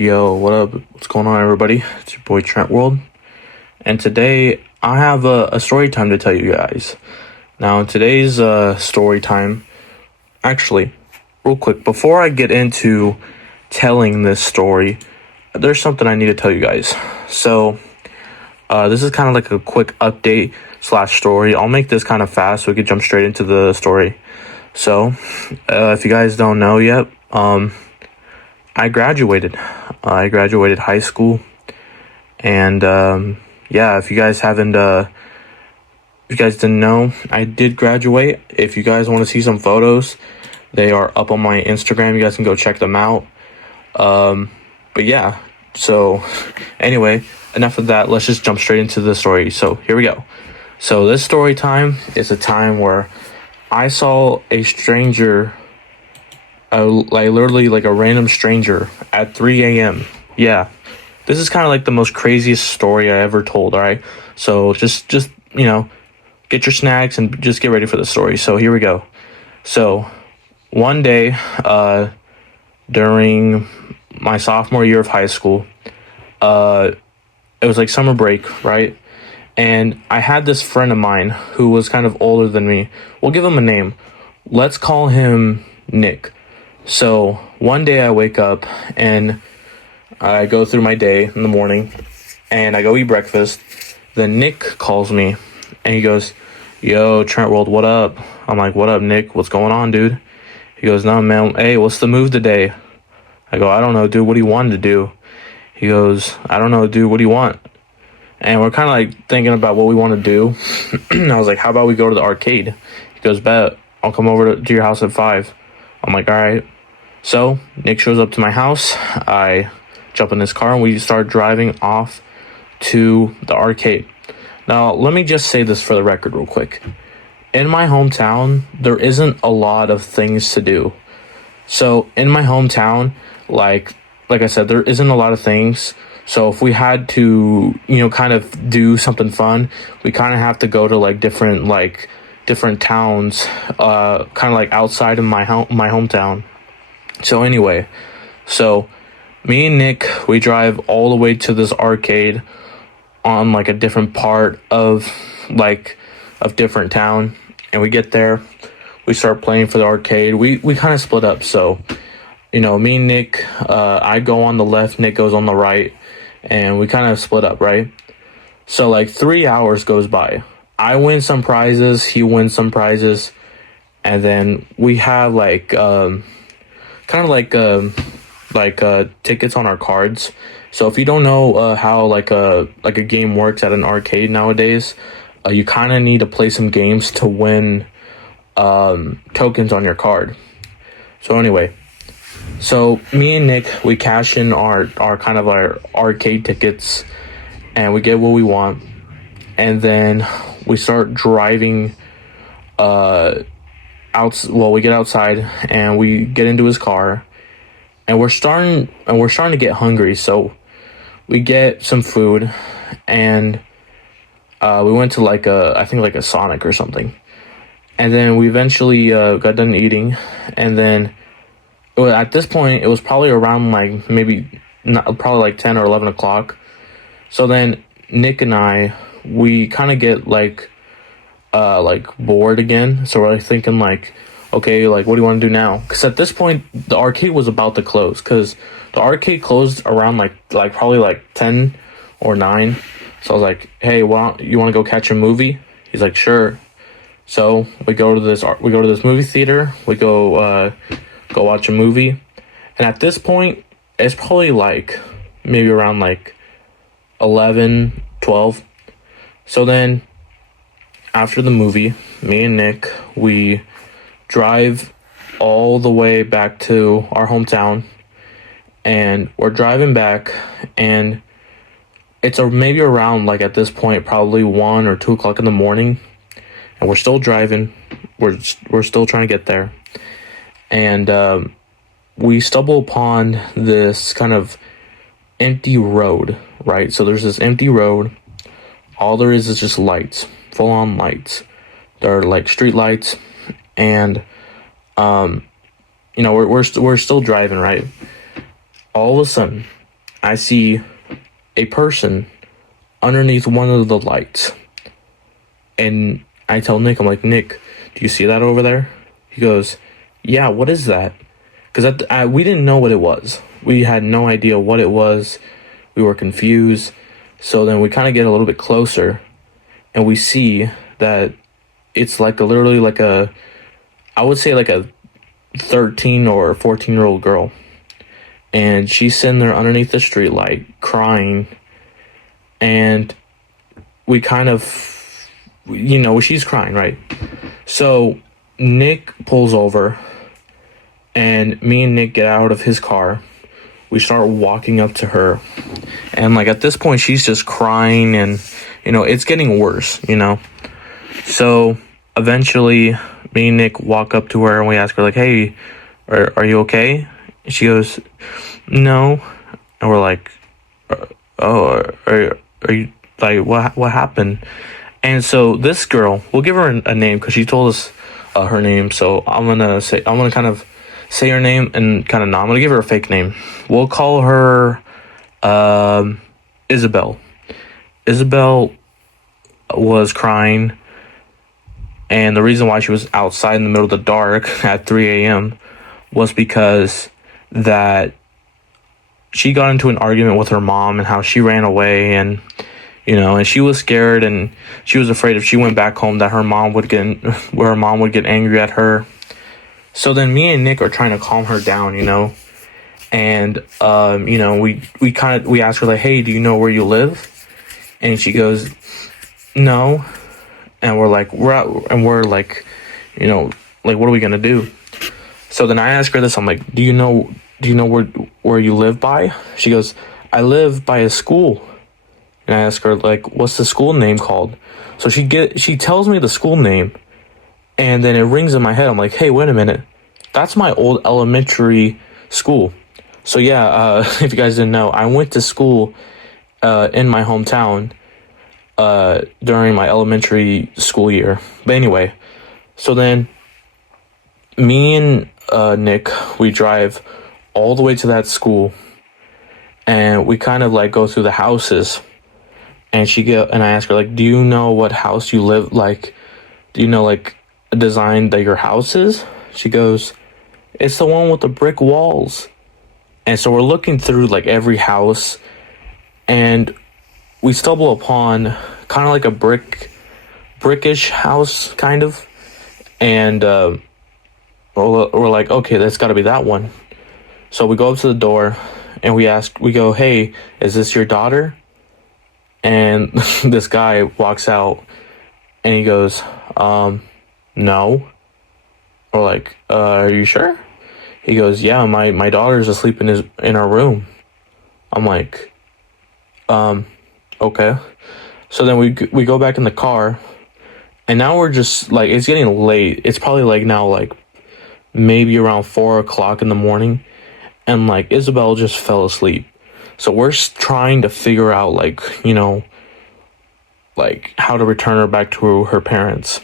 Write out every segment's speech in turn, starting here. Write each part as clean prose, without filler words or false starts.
Yo, what up? What's going on, everybody? It's your boy TrentWherld, and today I have a story time to tell you guys. Now, in today's story time, actually, real quick, before I get into telling this story, there's something I need to tell you guys. So, this is kind of like a quick update slash story. I'll make this kind of fast so we can jump straight into the story. So, if you guys don't know yet, I graduated. I graduated high school, and yeah, if you guys didn't know, I did graduate. If you guys want to see some photos, they are up on my Instagram. You guys can go check them out. But yeah, so anyway, enough of that. Let's just jump straight into the story. So here we go. So this story time is a time where I saw a stranger, literally like a random stranger at 3 a.m. Yeah, this is kind of like the most craziest story I ever told. All right, so just get your snacks and just get ready for the story. So here we go. So one day, during my sophomore year of high school, it was like summer break, right? And I had this friend of mine who was kind of older than me. We'll give him a name. Let's call him Nick. So one day I wake up and I go through my day in the morning and I go eat breakfast. Then Nick calls me and he goes, "Yo, TrentWherld, what up?" I'm like, "What up, Nick? What's going on, dude?" He goes, "No, man. Hey, what's the move today?" I go, "I don't know, dude. What do you want to do?" He goes, "I don't know, dude. What do you want?" And we're kind of like thinking about what we want to do. I was like, "How about we go to the arcade?" He goes, "Bet. I'll come over to your house at 5. I'm like, "All right." So Nick shows up to my house. I jump in his car and we start driving off to the arcade. Now, let me just say this for the record real quick. In my hometown, there isn't a lot of things to do. So in my hometown, like I said, there isn't a lot of things. So if we had to, kind of do something fun, we kind of have to go to like different towns, kind of like outside of my hometown. So anyway, so me and Nick, we drive all the way to this arcade on like a different part of different town, and we get there, we start playing for the arcade. We kind of split up. So, me and Nick, I go on the left, Nick goes on the right, and we kind of split up, right? So like 3 hours goes by. I win some prizes, he wins some prizes, and then we have tickets on our cards. So if you don't know how a game works at an arcade nowadays, you kind of need to play some games to win tokens on your card. So anyway, so me and Nick, we cash in our arcade tickets, and we get what we want, and then we start driving we get outside and we get into his car, and we're starting to get hungry. So we get some food, and we went to I think a Sonic or something, and then we eventually got done eating. And then at this point it was probably around probably like 10 or 11 o'clock. So then Nick and I, we kind of get bored again. So we're thinking okay, what do you want to do now? Because at this point the arcade was about to close, because the arcade closed around probably 10 or 9. So I was like, "Hey, you want to go catch a movie?" He's like, "Sure." So we go to this movie theater. We go watch a movie, and at this point it's probably maybe around 11, 12. So then after the movie, me and Nick, we drive all the way back to our hometown, and we're driving back, and it's maybe around at this point probably 1 or 2 o'clock in the morning, and we're still driving. We're still trying to get there, and we stumble upon this kind of empty road, right? So there's this empty road. All there is just lights, full on lights. There are street lights, and we're still driving, right? All of a sudden, I see a person underneath one of the lights. And I tell Nick, I'm like, Nick, do you see that over there? He goes, yeah, what is that? Because we didn't know what it was. We had no idea what it was. We were confused. So then we kind of get a little bit closer, and we see that it's like literally like I would say like a 13 or 14-year-old girl. And she's sitting there underneath the streetlight crying. And we kind of, she's crying, right? So Nick pulls over, and me and Nick get out of his car. We start walking up to her, and like at this point she's just crying, and it's getting worse. So eventually me and Nick walk up to her, and we ask her like, hey, are you okay? And she goes, no. And we're like, oh, are you like, what happened? And so this girl, we'll give her a name because she told us her name. So I'm gonna kind of say her name and kind of not. I'm gonna give her a fake name. We'll call her Isabel. Isabel was crying, and the reason why she was outside in the middle of the dark at 3 a.m. was because that she got into an argument with her mom and how she ran away, and and she was scared, and she was afraid if she went back home that her mom would get angry at her. So then me and Nick are trying to calm her down, and we ask her like, hey, do you know where you live? And she goes, no. And we're like, like, what are we gonna do? So then I ask her this. I'm like, do you know where you live by? She goes, I live by a school. And I ask her like, what's the school name called? So she tells me the school name, and then it rings in my head. I'm like, hey, wait a minute, that's my old elementary school. So yeah, if you guys didn't know, I went to school in my hometown during my elementary school year. But anyway, so then me and Nick, we drive all the way to that school, and we kind of like go through the houses. And I ask her like, do you know what house you live like? Do you know like a design that your house is? She goes, it's the one with the brick walls. And so we're looking through like every house, and we stumble upon kind of like a brickish house kind of. And we're like, okay, that's got to be that one. So we go up to the door, and we go, hey, is this your daughter? And this guy walks out, and he goes, no. We're like, are you sure? He goes, yeah, my daughter's asleep in her room. I'm like, okay. So then we go back in the car, and now we're just like, it's getting late. It's probably like now like maybe around 4 o'clock in the morning, and like Isabel just fell asleep. So we're trying to figure out like, like how to return her back to her parents.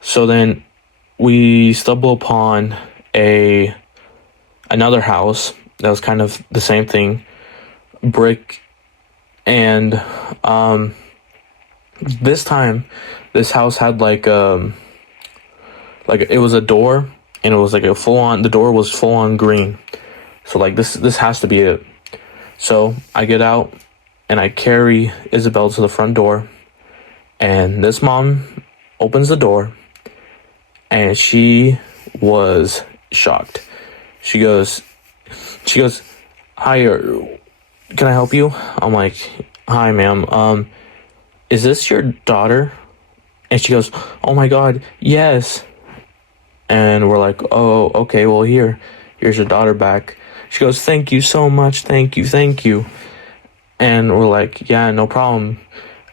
So then we stumble upon another house that was kind of the same thing, brick, and this time this house had like it was a door, and it was like the door was full on green. So like this has to be it. So I get out, and I carry Isabel to the front door, and this mom opens the door, and she was shocked. She goes, hi, can I help you? I'm like, hi, ma'am. Is this your daughter? And she goes, oh my God, yes. And we're like, oh, okay, well, here's your daughter back. She goes, thank you so much, thank you. And we're like, yeah, no problem.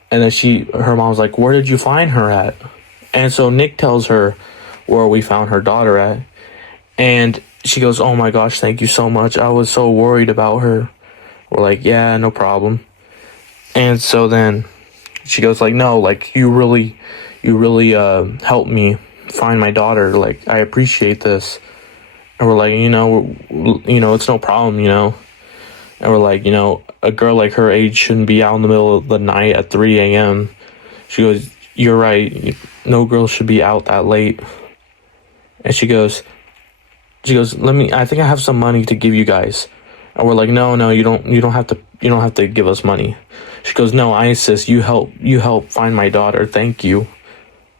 And then her mom's like, where did you find her at? And so Nick tells her where we found her daughter at. And she goes, oh my gosh, thank you so much. I was so worried about her. We're like, yeah, no problem. And so then she goes like, no, like you really helped me find my daughter. Like, I appreciate this. And we're like, it's no problem, And we're like, a girl like her age shouldn't be out in the middle of the night at 3 a.m. She goes, you're right. No girl should be out that late. And she goes, I think I have some money to give you guys. And we're like, no, you don't have to give us money. She goes, no, I insist. You help find my daughter. Thank you.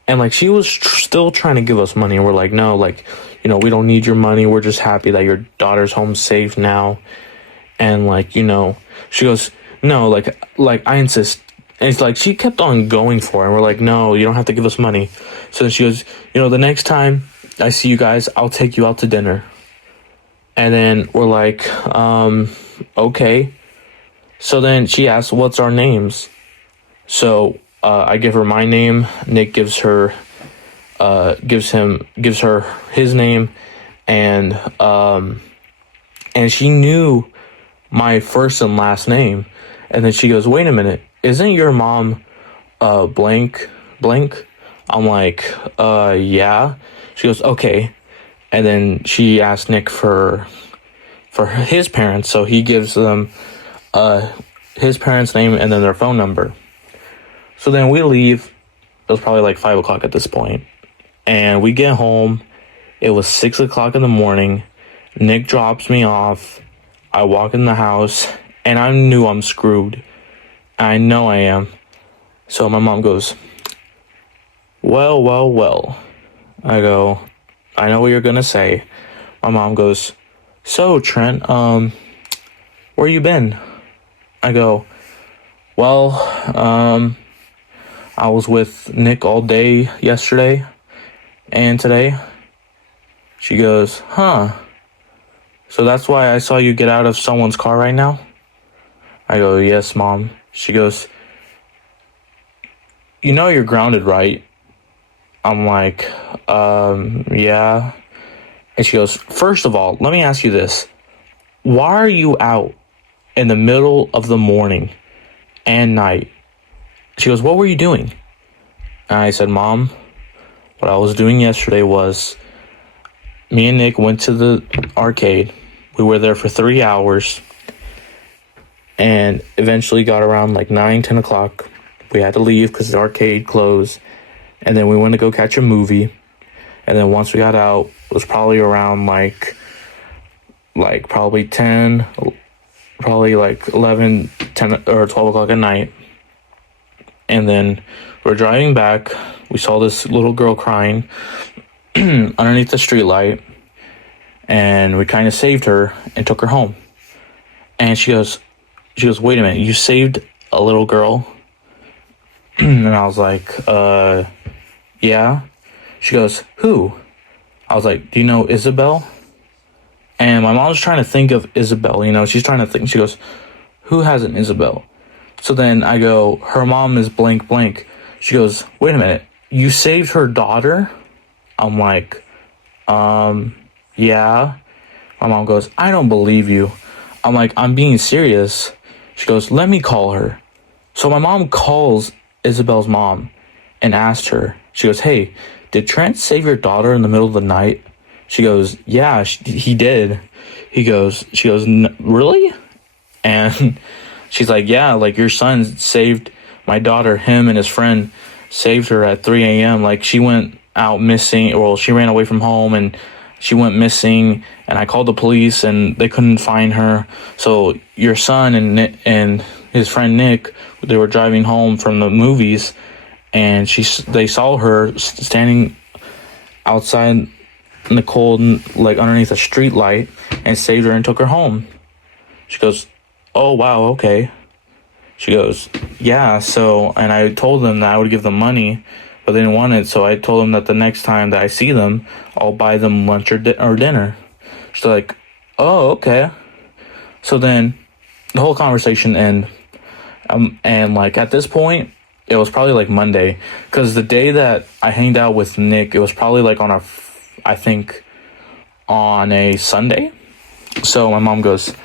And like, she was still trying to give us money. And we're like, no, like, we don't need your money. We're just happy that your daughter's home safe now. And like, she goes, no, like I insist. And it's like, she kept on going for it. And we're like, no, you don't have to give us money. So she goes, the next time I see you guys, I'll take you out to dinner. And then we're like, okay. So then she asks, what's our names? So I give her my name. Nick gives her his name, and she knew my first and last name. And then she goes, wait a minute, isn't your mom blank? I'm like, yeah. She goes, okay. And then she asked Nick for his parents, so he gives them his parents' name and then their phone number. So then we leave. It was probably like 5 o'clock at this point. And we get home. It was 6 o'clock in the morning. Nick drops me off. I walk in the house, and I knew I'm screwed. I know I am. So my mom goes, well. I go, I know what you're going to say. My mom goes, so Trent, where you been? I go, well, I was with Nick all day yesterday and today. She goes, huh? So that's why I saw you get out of someone's car right now? I go, yes, Mom. She goes, you're grounded, right? I'm like, yeah. And she goes, first of all, let me ask you this. Why are you out in the middle of the morning and night? She goes, what were you doing? And I said, Mom, what I was doing yesterday was me and Nick went to the arcade. We were there for 3 hours and eventually got around like 9-10 o'clock. We had to leave because the arcade closed. And then we went to go catch a movie. And then once we got out, it was probably around like probably 10, probably like 11, 10 or 12 o'clock at night. And then we're driving back. We saw this little girl crying underneath the streetlight. And we kind of saved her and took her home. And she goes, wait a minute, you saved a little girl? And I was like, yeah. She goes, who? I was like, do you know Isabel? And my mom was trying to think of Isabel, she's trying to think. She goes, who has an Isabel? So then I go, her mom is blank. She goes, wait a minute, you saved her daughter? I'm like, yeah. My mom goes, I don't believe you. I'm like, I'm being serious. She goes, let me call her. So my mom calls Isabel's mom and asked her. She goes, hey, did Trent save your daughter in the middle of the night? She goes, yeah, he did. She goes, really? And she's like, yeah, like your son saved my daughter. Him and his friend saved her at 3 a.m. Like she went out missing, or she ran away from home and she went missing, and I called the police and they couldn't find her. So your son and his friend Nick, they were driving home from the movies, and they saw her standing outside in the cold, like underneath a street light, and saved her and took her home. She goes, oh wow, okay. She goes, yeah. So, and I told them that I would give them money, but they didn't want it. So I told them that the next time that I see them, I'll buy them lunch or dinner. She's like, oh, okay. So then the whole conversation ended. And like at this point, it was probably like Monday, because the day that I hanged out with Nick, it was probably like on a Sunday. So my mom goes,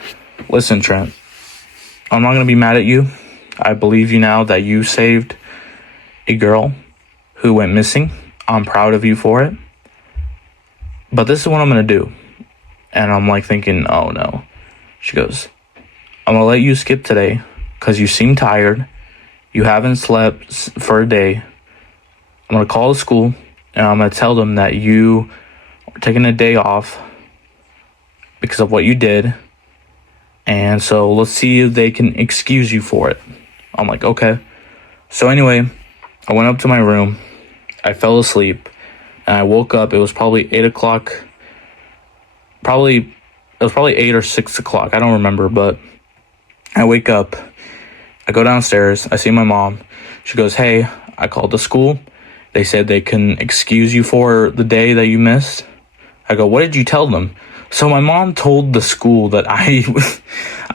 listen, Trent, I'm not going to be mad at you. I believe you now that you saved a girl who went missing. I'm proud of you for it. But this is what I'm going to do. And I'm like thinking, oh no. She goes, I'm gonna let you skip today because you seem tired. You haven't slept for a day. I'm gonna call the school and I'm gonna tell them that you are taking a day off because of what you did. And so let's see if they can excuse you for it. I'm like, okay. So anyway, I went up to my room. I fell asleep and I woke up. It was probably 8 o'clock. It was probably 8 or 6 o'clock. I don't remember, but I wake up. I go downstairs. I see my mom. She goes, hey, I called the school. They said they can excuse you for the day that you missed. I go, what did you tell them? So my mom told the school that I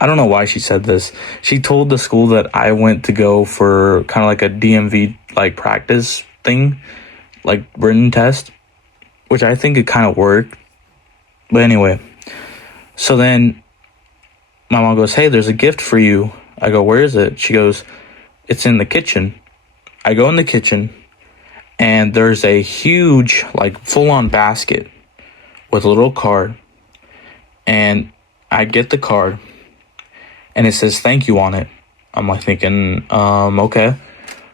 don't know why she said this. She told the school that I went to go for kind of like a DMV like practice thing, like written test, which I think it kind of worked. But anyway, so then my mom goes, hey, there's a gift for you. I go, where is it? She goes, it's in the kitchen. I go in the kitchen and there's a huge like full-on basket with a little card. And I get the card and it says thank you on it. I'm like thinking, okay.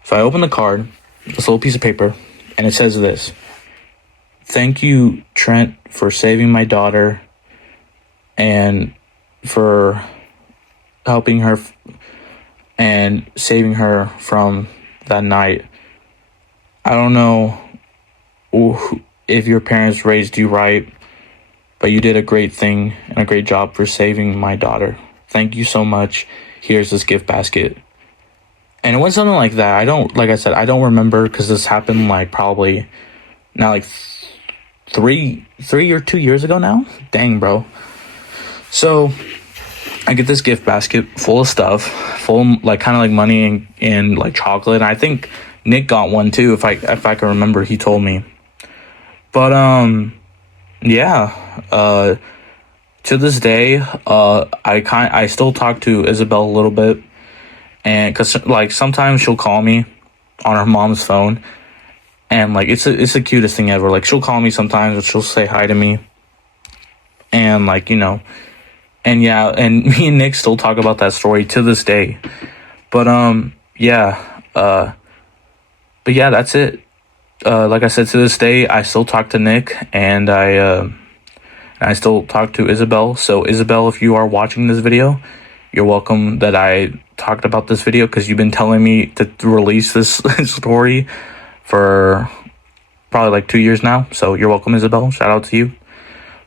So I open the card, this little piece of paper, and it says this: thank you, Trent, for saving my daughter and for helping her and saving her from that night. I don't know if your parents raised you right, but you did a great thing and a great job for saving my daughter. Thank you so much. Here's this gift basket. And it went something like that. Like I said, I don't remember because this happened like probably now like 3 or 2 years ago now. Dang, bro. So I get this gift basket full of stuff, full like kind of like money and like chocolate. And I think Nick got one too, if I can remember. He told me. But yeah. To this day, I still talk to Isabel a little bit, and cause like sometimes she'll call me on her mom's phone, and like it's the cutest thing ever. Like she'll call me sometimes, and she'll say hi to me, and like and yeah, and me and Nick still talk about that story to this day. But yeah, but yeah, that's it. Like I said, to this day, I still talk to Nick, and I still talk to Isabel. So Isabel, if you are watching this video, you're welcome that I talked about this video because you've been telling me to release this story for probably like 2 years now. So you're welcome, Isabel. Shout out to you.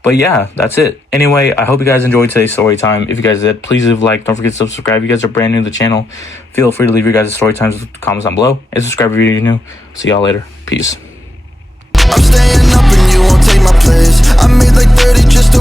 But yeah, that's it. Anyway, I hope you guys enjoyed today's story time. If you guys did, please leave a like. Don't forget to subscribe. If you guys are brand new to the channel, feel free to leave your guys' story times with comments down below. And subscribe if you're new. See y'all later. Peace. I'm staying up and you won't take my place. I made like 30 just to